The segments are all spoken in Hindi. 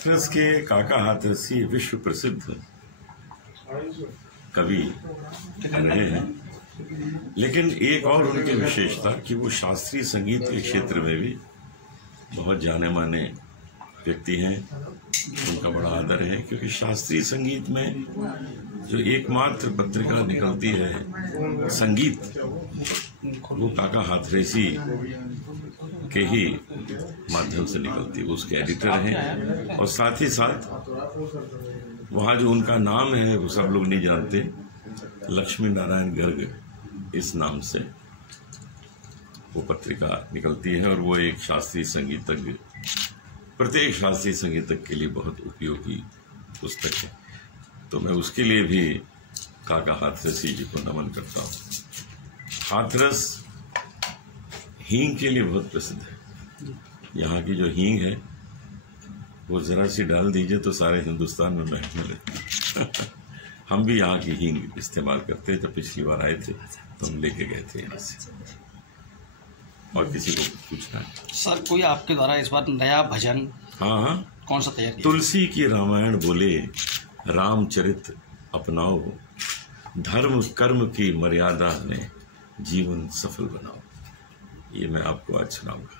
हाथरस के काका हाथरस ये विश्व प्रसिद्ध कवि रहे हैं, लेकिन एक और उनकी विशेषता कि वो शास्त्रीय संगीत के क्षेत्र में भी बहुत जाने माने व्यक्ति हैं। उनका बड़ा आदर है, क्योंकि शास्त्रीय संगीत में जो एकमात्र पत्रिका निकलती है संगीत, वो काका हाथरसी के ही माध्यम से निकलती है। उसके एडिटर हैं और साथ ही साथ वहाँ जो उनका नाम है वो सब लोग नहीं जानते, लक्ष्मी नारायण गर्ग इस नाम से वो पत्रिका निकलती है। और वो एक शास्त्रीय संगीतज्ञ, प्रत्येक शास्त्रीय संगीतज्ञ के लिए बहुत उपयोगी पुस्तक है। तो मैं उसके लिए भी काका हाथरसी जी को नमन करता हूँ। हाथरस हींग के लिए बहुत प्रसिद्ध है। यहाँ की जो हींग है वो जरा सी डाल दीजिए तो सारे हिंदुस्तान में महकने लगती है। हम भी यहाँ की हींग इस्तेमाल करते हैं। जब पिछली बार आए थे तो हम लेके गए थे यहाँ से। और किसी को पूछना है सर? कोई आपके द्वारा इस बार नया भजन? हाँ, कौन सा तैयार किया? तुलसी की रामायण बोले, रामचरित अपनाओ, धर्म कर्म की मर्यादा में जीवन सफल बनाओ। ये मैं आपको आज सुनाऊंगा।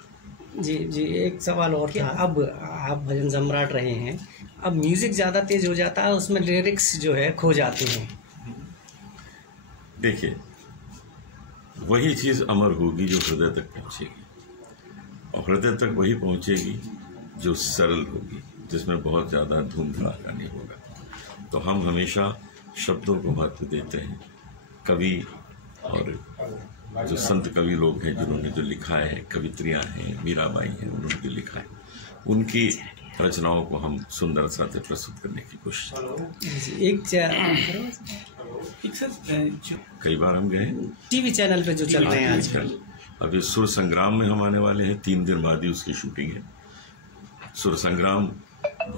जी, एक सवाल और कि अब आप भजन सम्राट रहे हैं, अब म्यूजिक ज़्यादा तेज हो जाता है, उसमें लिरिक्स जो है खो जाते हैं। देखिए, वही चीज़ अमर होगी जो हृदय तक पहुँचेगी, और हृदय तक वही पहुँचेगी जो सरल होगी, जिसमें बहुत ज़्यादा धूम धड़ाका नहीं होगा। तो हम हमेशा शब्दों को महत्व देते हैं। कवि और जो संत कवि लोग हैं जिन्होंने जो लिखा है, कवित्रियाँ हैं, मीराबाई हैं, उन्होंने जो लिखा है, उनकी रचनाओं को हम सुंदरता से प्रस्तुत करने की कोशिश करते हैं। कई बार हम गए टीवी चैनल पे जो चल रहे हैं आजकल। अभी सुर संग्राम में हम आने वाले हैं, 3 दिन बाद ही उसकी शूटिंग है। सुर संग्राम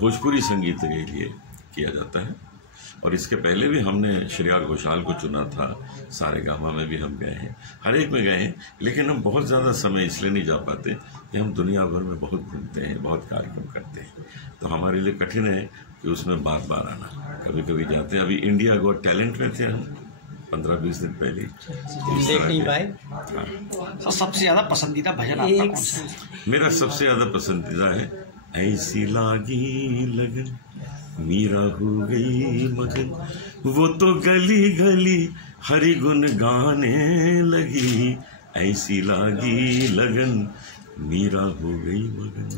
भोजपुरी संगीत के लिए किया जाता है, और इसके पहले भी हमने श्रेया घोषाल को चुना था। सारेगामा में भी हम गए हैं, हर एक में गए हैं, लेकिन हम बहुत ज़्यादा समय इसलिए नहीं जा पाते कि हम दुनिया भर में बहुत घूमते हैं, बहुत कार्यक्रम करते हैं। तो हमारे लिए कठिन है कि उसमें बार बार आना। कभी कभी जाते हैं। अभी इंडिया गॉट टैलेंट में थे हम 15-20 दिन पहले, देख नहीं पाए। तो सबसे ज़्यादा पसंदीदा भजन आपका कौन सा है? मेरा सबसे ज़्यादा पसंदीदा है ऐसी लागी लगन, मीरा हो गई मगन, वो तो गली गली हरि गुन गाने लगी, ऐसी लागी लगन, मीरा हो गई मगन।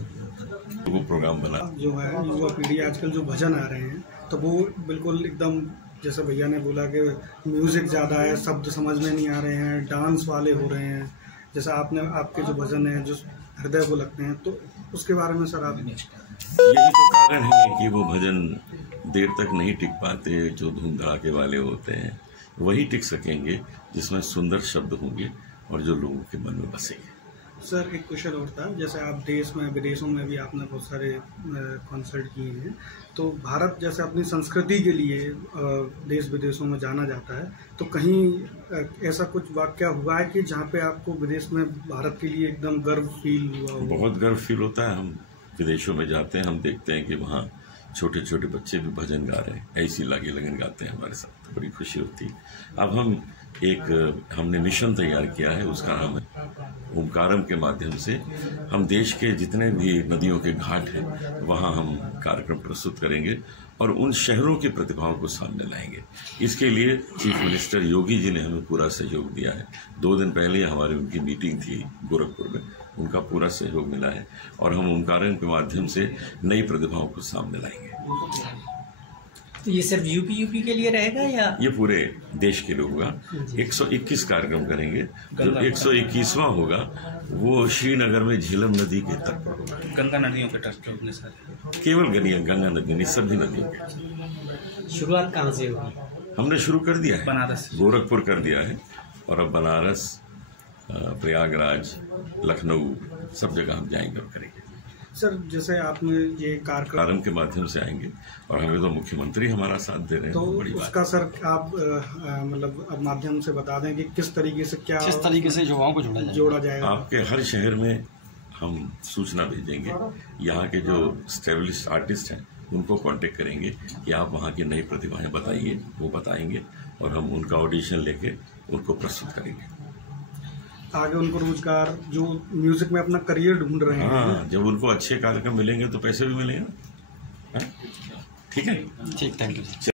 वो प्रोग्राम बना जो है युवा पीढ़ी आजकल जो भजन आ रहे हैं, तो वो बिल्कुल एकदम जैसे भैया ने बोला कि म्यूज़िक ज़्यादा है, शब्द समझ में नहीं आ रहे हैं, डांस वाले हो रहे हैं। जैसा आपके जो भजन हैं जो हृदय को लगते हैं, तो उसके बारे में सर आप? यही तो कारण है कि वो भजन देर तक नहीं टिक पाते। जो धूम धड़ाके वाले होते हैं वही टिक सकेंगे जिसमें सुंदर शब्द होंगे और जो लोगों के मन में बसेंगे। सर एक क्वेश्चन और था, जैसे आप देश में विदेशों में भी आपने बहुत सारे कॉन्सर्ट किए हैं, तो भारत जैसे अपनी संस्कृति के लिए देश विदेशों में जाना जाता है, तो कहीं ऐसा कुछ वाकया हुआ है कि जहाँ पे आपको विदेश में भारत के लिए एकदम गर्व फील हुआ हो? बहुत गर्व फील होता है। हम विदेशों में जाते हैं, हम देखते हैं कि वहाँ छोटे छोटे बच्चे भी भजन गा रहे हैं, ऐसी लागे लगन गाते हैं हमारे साथ, तो बड़ी खुशी होती है। अब हमने मिशन तैयार किया है, उसका नाम है ओमकारम। के माध्यम से हम देश के जितने भी नदियों के घाट हैं वहाँ हम कार्यक्रम प्रस्तुत करेंगे और उन शहरों की प्रतिभाओं को सामने लाएंगे। इसके लिए चीफ मिनिस्टर योगी जी ने हमें पूरा सहयोग दिया है। 2 दिन पहले हमारी उनकी मीटिंग थी गोरखपुर में, उनका पूरा सहयोग मिला है और हम ओमकारम के माध्यम से नई प्रतिभाओं को सामने लाएंगे। तो ये सिर्फ यूपी के लिए रहेगा या ये पूरे देश के लिए होगा? 121 कार्यक्रम करेंगे। जो 121वां होगा वो श्रीनगर में झीलम नदी के तट पर होगा। गंगा नदियों के तट पर सर? केवल गंगा नदी नहीं, सभी नदियों के। शुरुआत कहाँ से होगी? हमने शुरू कर दिया है, बनारस, गोरखपुर कर दिया है, और अब बनारस, प्रयागराज, लखनऊ, सब जगह हम जाएंगे और करेंगे। सर जैसे आपने ये कार्यक्रम के माध्यम से आएंगे और हमें तो मुख्यमंत्री हमारा साथ दे रहे हैं, तो बड़ी उसका बात। सर आप मतलब अब माध्यम से बता दें कि किस तरीके से युवाओं को जोड़ा जाएगा? आपके हर शहर में हम सूचना भेजेंगे। यहाँ के जो स्टेब्लिश आर्टिस्ट हैं उनको कांटेक्ट करेंगे कि आप वहाँ की नई प्रतिभाएं बताइए, वो बताएंगे और हम उनका ऑडिशन लेके उनको प्रस्तुत करेंगे। आगे उनको रोजगार, जो म्यूजिक में अपना करियर ढूंढ रहे हैं। हाँ, जब उनको अच्छे कार्यक्रम मिलेंगे तो पैसे भी मिलेंगे। ठीक है, ठीक, थैंक यू।